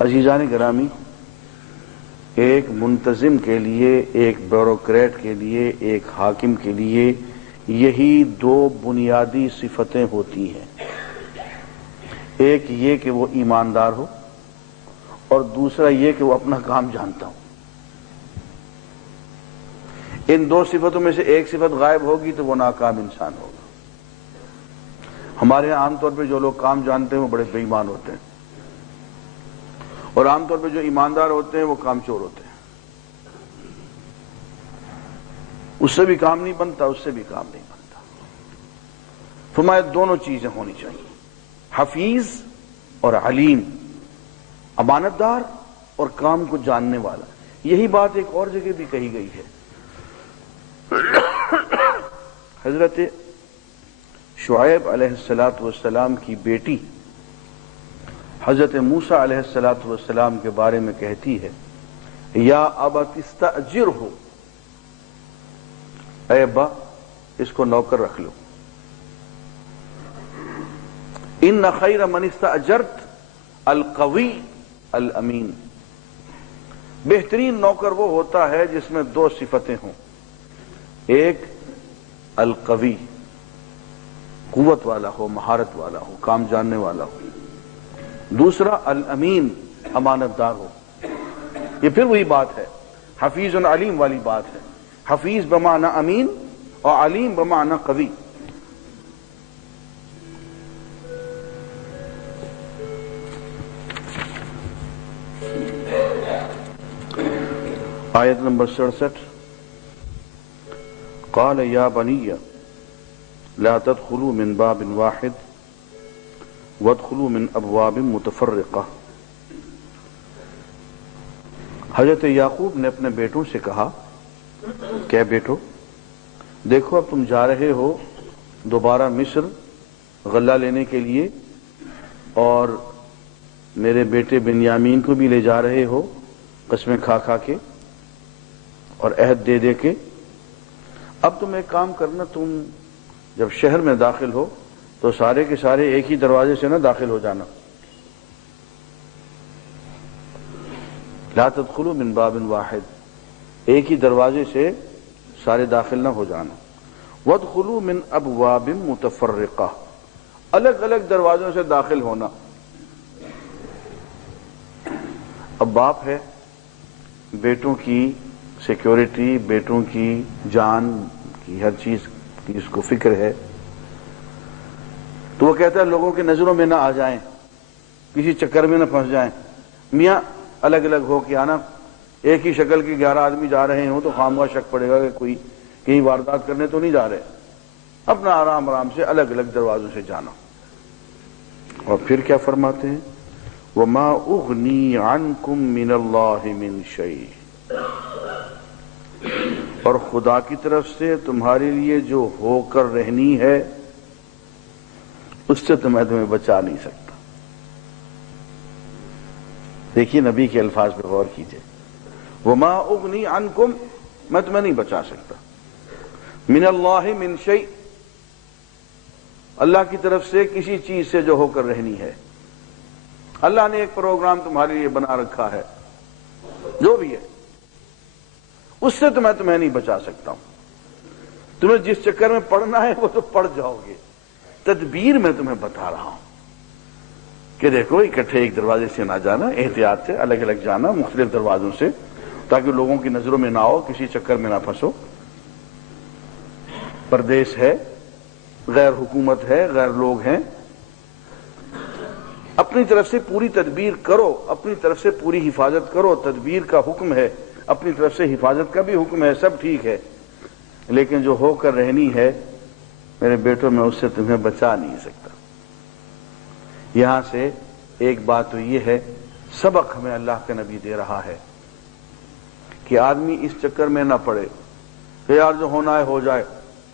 عزیزان گرامی، ایک منتظم کے لیے، ایک بیوروکریٹ کے لیے، ایک حاکم کے لیے یہی دو بنیادی صفتیں ہوتی ہیں۔ ایک یہ کہ وہ ایماندار ہو، اور دوسرا یہ کہ وہ اپنا کام جانتا ہو۔ ان دو صفتوں میں سے ایک صفت غائب ہوگی تو وہ ناکام انسان ہوگا۔ ہمارے یہاں عام طور پہ جو لوگ کام جانتے ہیں وہ بڑے بے ایمان ہوتے ہیں، اور عام طور پہ جو ایماندار ہوتے ہیں وہ کام چور ہوتے ہیں۔ اس سے بھی کام نہیں بنتا، اس سے بھی کام نہیں بنتا۔ فرمایا دونوں چیزیں ہونی چاہیے، حفیظ اور علیم، امانت دار اور کام کو جاننے والا۔ یہی بات ایک اور جگہ بھی کہی گئی ہے۔ حضرت شعیب علیہ السلام کی بیٹی حضرت موسیٰ علیہ السلام کے بارے میں کہتی ہے، یا ابت استاجرہ، اے ابا اس کو نوکر رکھ لو، ان خیر من استاجرت القوی الامین، بہترین نوکر وہ ہوتا ہے جس میں دو صفتیں ہوں، ایک القوی، قوت والا ہو، مہارت والا ہو، کام جاننے والا ہو، دوسرا الامین، امانت دار ہو۔ یہ پھر وہی بات ہے، حفیظ علیم والی بات ہے، حفیظ بمعنی امین اور علیم بمعنی قوی۔ آیت نمبر 67، قال یا بنی لا تدخلوا من باب واحد وادخلوا من ابواب متفرقہ۔ حضرت یعقوب نے اپنے بیٹوں سے کہا کہ بیٹو دیکھو، اب تم جا رہے ہو دوبارہ مصر غلہ لینے کے لیے، اور میرے بیٹے بنیامین کو بھی لے جا رہے ہو قسمیں کھا کھا کے اور عہد دے دے کے۔ اب تم ایک کام کرنا، تم جب شہر میں داخل ہو تو سارے کے سارے ایک ہی دروازے سے نہ داخل ہو جانا، لا تدخلوا من باب واحد، ایک ہی دروازے سے سارے داخل نہ ہو جانا، وادخلوا من ابواب متفرقہ، الگ الگ دروازوں سے داخل ہونا۔ اب باپ ہے، بیٹوں کی سیکیورٹی، بیٹوں کی جان کی ہر چیز کی اس کو فکر ہے، تو وہ کہتا ہے لوگوں کی نظروں میں نہ آ جائیں، کسی چکر میں نہ پھنس جائیں، میاں الگ الگ ہو کے آنا، ایک ہی شکل کے 11 آدمی جا رہے ہوں تو خامخواہ شک پڑے گا کہ کوئی کہیں واردات کرنے تو نہیں جا رہے، اپنا آرام آرام سے الگ الگ دروازوں سے جانا۔ اور پھر کیا فرماتے ہیں، وَمَا أُغْنِي عَنْكُم مِّنَ اللَّهِ مِن شَيْءٍ، اور خدا کی طرف سے تمہارے لیے جو ہو کر رہنی ہے اس سے تو میں تمہیں بچا نہیں سکتا۔ دیکھیے نبی کے الفاظ پہ غور کیجئے، وما اغنی عنکم، میں تمہیں نہیں بچا سکتا، من اللہ من شیء، اللہ کی طرف سے کسی چیز سے جو ہو کر رہنی ہے۔ اللہ نے ایک پروگرام تمہارے لیے بنا رکھا ہے، جو بھی ہے اس سے تو میں تمہیں نہیں بچا سکتا ہوں۔ تمہیں جس چکر میں پڑنا ہے وہ تو پڑ جاؤ گے، تدبیر میں تمہیں بتا رہا ہوں کہ دیکھو اکٹھے ایک دروازے سے نہ جانا، احتیاط سے الگ الگ جانا مختلف دروازوں سے، تاکہ لوگوں کی نظروں میں نہ آؤ، کسی چکر میں نہ پھنسو۔ پردیس ہے، غیر حکومت ہے، غیر لوگ ہیں، اپنی طرف سے پوری تدبیر کرو، اپنی طرف سے پوری حفاظت کرو، تدبیر کا حکم ہے، اپنی طرف سے حفاظت کا بھی حکم ہے، سب ٹھیک ہے، لیکن جو ہو کر رہنی ہے میرے بیٹوں میں اس سے تمہیں بچا نہیں سکتا۔ یہاں سے ایک بات تو یہ ہے، سبق ہمیں اللہ کا نبی دے رہا ہے کہ آدمی اس چکر میں نہ پڑے کہ یار جو ہونا ہے ہو جائے،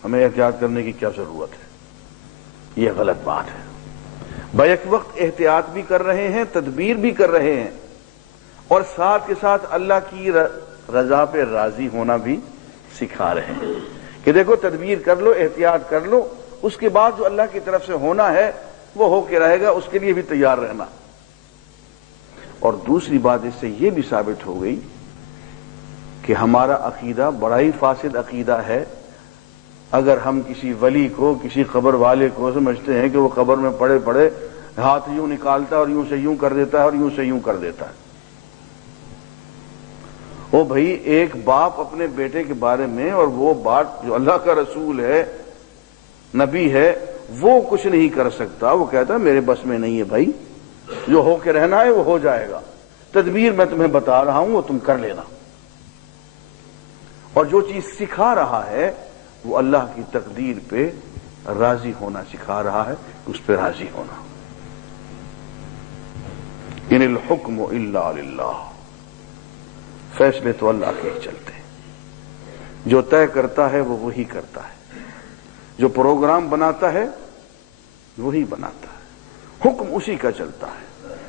ہمیں احتیاط کرنے کی کیا ضرورت ہے۔ یہ غلط بات ہے۔ بیک وقت احتیاط بھی کر رہے ہیں، تدبیر بھی کر رہے ہیں، اور ساتھ کے ساتھ اللہ کی رضا پہ راضی ہونا بھی سکھا رہے ہیں کہ دیکھو تدبیر کر لو، احتیاط کر لو، اس کے بعد جو اللہ کی طرف سے ہونا ہے وہ ہو کے رہے گا، اس کے لیے بھی تیار رہنا۔ اور دوسری بات اس سے یہ بھی ثابت ہو گئی کہ ہمارا عقیدہ بڑا ہی فاسد عقیدہ ہے اگر ہم کسی ولی کو، کسی قبر والے کو سمجھتے ہیں کہ وہ قبر میں پڑے پڑے ہاتھ یوں نکالتا ہے اور یوں سے یوں کر دیتا ہے اور یوں سے یوں کر دیتا ہے۔ وہ بھائی ایک باپ اپنے بیٹے کے بارے میں، اور وہ بات جو اللہ کا رسول ہے، نبی ہے، وہ کچھ نہیں کر سکتا، وہ کہتا ہے میرے بس میں نہیں ہے بھائی، جو ہو کے رہنا ہے وہ ہو جائے گا، تدبیر میں تمہیں بتا رہا ہوں وہ تم کر لینا۔ اور جو چیز سکھا رہا ہے وہ اللہ کی تقدیر پہ راضی ہونا سکھا رہا ہے، اس پہ راضی ہونا۔ ان الحکم الا للہ، فیصلے تو اللہ کے ہی چلتے ہیں، جو طے کرتا ہے وہ وہی کرتا ہے، جو پروگرام بناتا ہے وہی بناتا ہے، حکم اسی کا چلتا ہے۔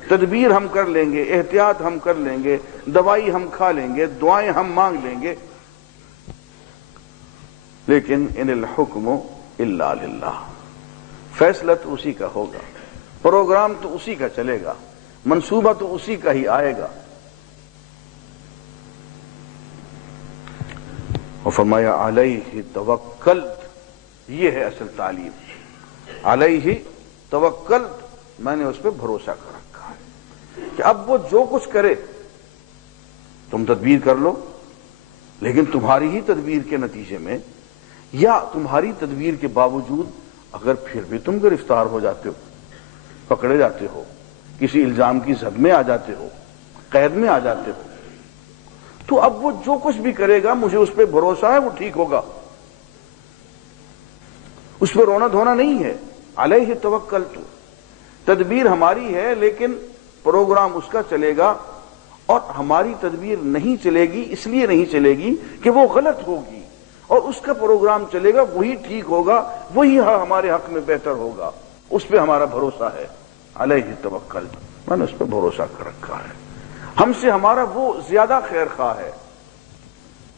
تدبیر ہم کر لیں گے، احتیاط ہم کر لیں گے، دوائی ہم کھا لیں گے، دعائیں ہم مانگ لیں گے، لیکن ان الحکم الا للہ، فیصلہ تو اسی کا ہوگا، پروگرام تو اسی کا چلے گا، منصوبہ تو اسی کا ہی آئے گا۔ اور فرمایا علیہ توکلت، یہ ہے اصل تعلیم، علیہ توکلت، میں نے اس پہ بھروسہ کر رکھا ہے کہ اب وہ جو کچھ کرے تم تدبیر کر لو، لیکن تمہاری ہی تدبیر کے نتیجے میں یا تمہاری تدبیر کے باوجود اگر پھر بھی تم گرفتار ہو جاتے ہو، پکڑے جاتے ہو، کسی الزام کی زد میں آ جاتے ہو، قید میں آ جاتے ہو، تو اب وہ جو کچھ بھی کرے گا مجھے اس پہ بھروسہ ہے وہ ٹھیک ہوگا، اس پہ رونا دھونا نہیں ہے۔ علیہ توکلت، تدبیر ہماری ہے لیکن پروگرام اس کا چلے گا، اور ہماری تدبیر نہیں چلے گی، اس لیے نہیں چلے گی کہ وہ غلط ہوگی، اور اس کا پروگرام چلے گا، وہی ٹھیک ہوگا، وہی ہمارے حق میں بہتر ہوگا، اس پہ ہمارا بھروسہ ہے۔ علیہ توکلت، میں نے اس پہ بھروسہ کر رکھا ہے، ہم سے ہمارا وہ زیادہ خیر خواہ ہے۔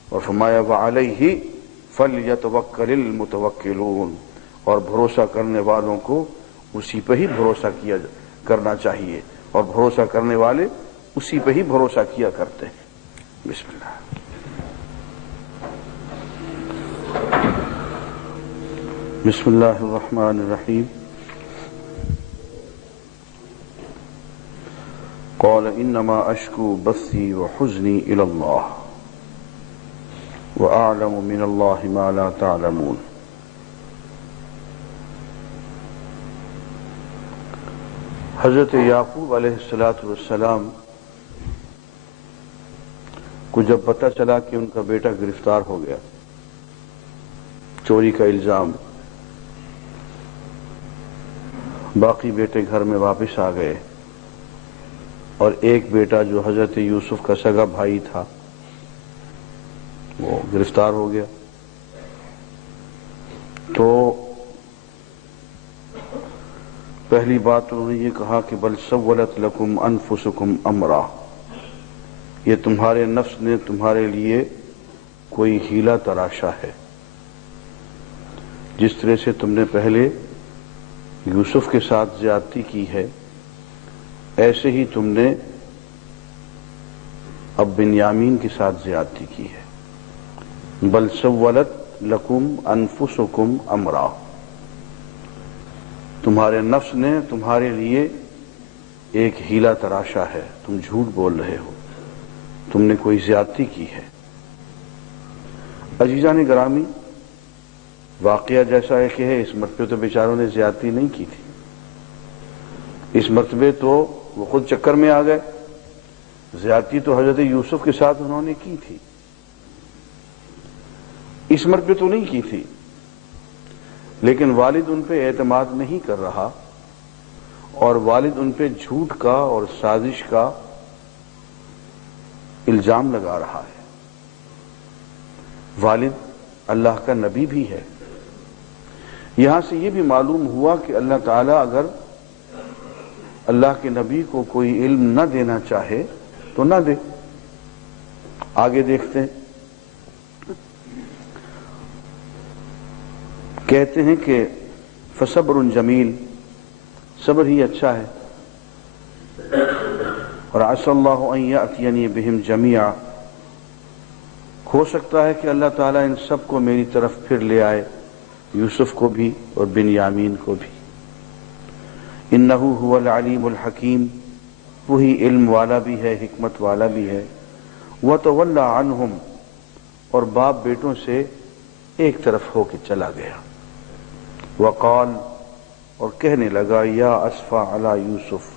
اور فرمایا وعلیہ فلیتوکل المتوکلون، اور بھروسہ کرنے والوں کو اسی پہ ہی بھروسہ کرنا چاہیے، اور بھروسہ کرنے والے اسی پہ ہی بھروسہ کیا کرتے ہیں۔ بسم اللہ۔ بسم اللہ الرحمن الرحیم۔ قال انما اشکو بثی وحزنی الی اللہ واعلم من اللہ ما لا تعلمون۔ حضرت یعقوب علیہ السلام کو جب پتہ چلا کہ ان کا بیٹا گرفتار ہو گیا، چوری کا الزام، باقی بیٹے گھر میں واپس آ گئے، اور ایک بیٹا جو حضرت یوسف کا سگا بھائی تھا وہ گرفتار ہو گیا، تو پہلی بات انہوں نے یہ کہا کہ بل سولت لکم انفسکم امرا، یہ تمہارے نفس نے تمہارے لیے کوئی ہیلا تراشا ہے، جس طرح سے تم نے پہلے یوسف کے ساتھ زیادتی کی ہے ایسے ہی تم نے اب بنیامین کے ساتھ زیادتی کی ہے۔ بل سولت لکم انفسکم امرا، تمہارے نفس نے تمہارے لیے ایک ہیلا تراشا ہے، تم جھوٹ بول رہے ہو، تم نے کوئی زیادتی کی ہے۔ عزیزان گرامی، واقعہ جیسا ہے کہ ہے، اس مرتبے تو بیچاروں نے زیادتی نہیں کی تھی، اس مرتبے تو وہ خود چکر میں آ گئے، زیادتی تو حضرت یوسف کے ساتھ انہوں نے کی تھی، اس مرتبے تو نہیں کی تھی، لیکن والد ان پہ اعتماد نہیں کر رہا، اور والد ان پہ جھوٹ کا اور سازش کا الزام لگا رہا ہے۔ والد اللہ کا نبی بھی ہے۔ یہاں سے یہ بھی معلوم ہوا کہ اللہ تعالیٰ اگر اللہ کے نبی کو کوئی علم نہ دینا چاہے تو نہ دے۔ آگے دیکھتے ہیں، کہتے ہیں کہ فصبر جمیل، صبر ہی اچھا ہے۔ اور عسى اللہ ان یأتینی بہم جمیعا، ہو سکتا ہے کہ اللہ تعالیٰ ان سب کو میری طرف پھر لے آئے، یوسف کو بھی اور بنیامین کو بھی۔ انہ هو العلیم الحکیم، وہی علم والا بھی ہے، حکمت والا بھی ہے۔ وتولی عنہم، اور باپ بیٹوں سے ایک طرف ہو کے چلا گیا۔ وقال، اور کہنے لگا، یا اسفا علی یوسف،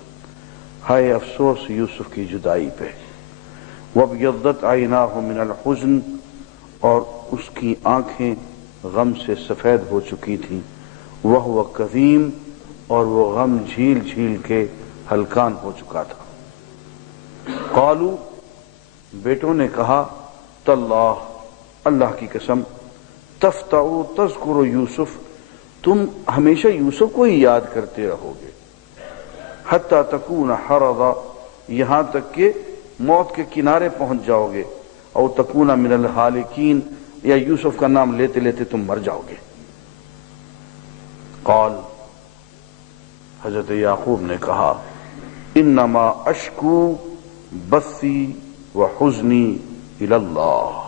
ہائے افسوس یوسف کی جدائی پہ۔ وابیضت عیناہ من الحزن، اور اس کی آنکھیں غم سے سفید ہو چکی تھیں۔ وہو کظیم، اور وہ غم جھیل جھیل کے ہلکان ہو چکا تھا۔ قالوا، بیٹوں نے کہا، تاللہ، اللہ کی قسم، تفتع تذکر یوسف، تم ہمیشہ یوسف کو ہی یاد کرتے رہو گے، حتی تکون حرضا، یہاں تک کہ موت کے کنارے پہنچ جاؤ گے، او تکون من الہالکین، یا یوسف کا نام لیتے لیتے تم مر جاؤ گے۔ قال، حضرت یعقوب نے کہا، انما اشکو بثی وحزنی الی اللہ،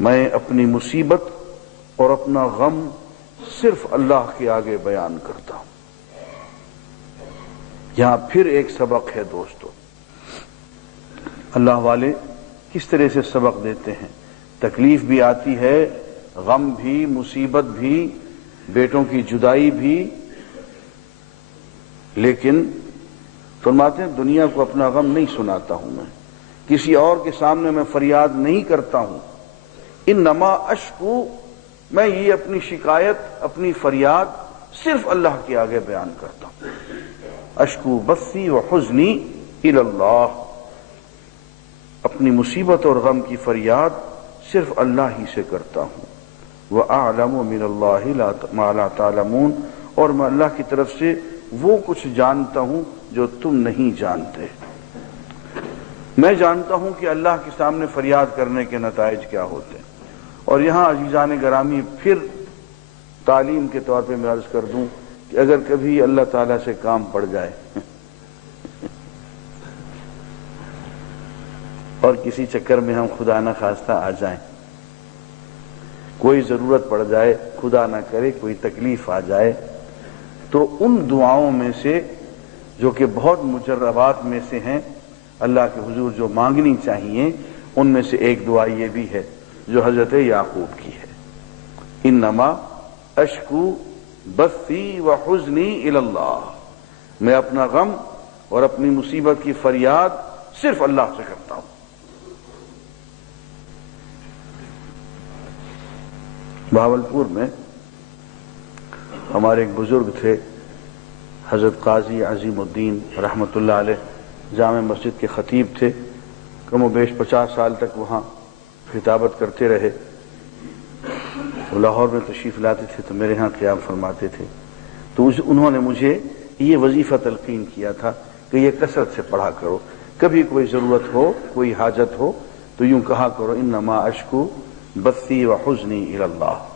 میں اپنی مصیبت اور اپنا غم صرف اللہ کے آگے بیان کرتا ہوں۔ یہاں پھر ایک سبق ہے دوستو، اللہ والے کس طرح سے سبق دیتے ہیں۔ تکلیف بھی آتی ہے، غم بھی، مصیبت بھی، بیٹوں کی جدائی بھی، لیکن فرماتے ہیں دنیا کو اپنا غم نہیں سناتا ہوں میں، کسی اور کے سامنے میں فریاد نہیں کرتا ہوں۔ انما اشکو، میں یہ اپنی شکایت، اپنی فریاد صرف اللہ کے آگے بیان کرتا ہوں۔ اشکو بثی و حزنی الی اللہ، اپنی مصیبت اور غم کی فریاد صرف اللہ ہی سے کرتا ہوں۔ وَأَعْلَمُ مِنَ اللَّهِ مَا لَا تَعْلَمُونَ، اور میں اللہ کی طرف سے وہ کچھ جانتا ہوں جو تم نہیں جانتے۔ میں جانتا ہوں کہ اللہ کے سامنے فریاد کرنے کے نتائج کیا ہوتے ہیں۔ اور یہاں عزیزان گرامی پھر تعلیم کے طور پہ میں عرض کر دوں کہ اگر کبھی اللہ تعالیٰ سے کام پڑ جائے اور کسی چکر میں ہم خدا نہ خواستہ آ جائیں، کوئی ضرورت پڑ جائے، خدا نہ کرے کوئی تکلیف آ جائے، تو ان دعاؤں میں سے جو کہ بہت مجربات میں سے ہیں، اللہ کے حضور جو مانگنی چاہیے، ان میں سے ایک دعا یہ بھی ہے جو حضرت یعقوب کی ہے، انما اشکو بثی و حزنی الی اللہ، میں اپنا غم اور اپنی مصیبت کی فریاد صرف اللہ سے کرتا ہوں۔ بہاولپور میں ہمارے ایک بزرگ تھے، حضرت قاضی عظیم الدین رحمۃ اللہ علیہ، جامع مسجد کے خطیب تھے، کم و بیش 50 سال تک وہاں خطابت کرتے رہے۔ وہ لاہور میں تشریف لاتے تھے تو میرے ہاں قیام فرماتے تھے، تو انہوں نے مجھے یہ وظیفہ تلقین کیا تھا کہ یہ کثرت سے پڑھا کرو، کبھی کوئی ضرورت ہو، کوئی حاجت ہو تو یوں کہا کرو، انما اشکو بثی و حزنی الی اللہ۔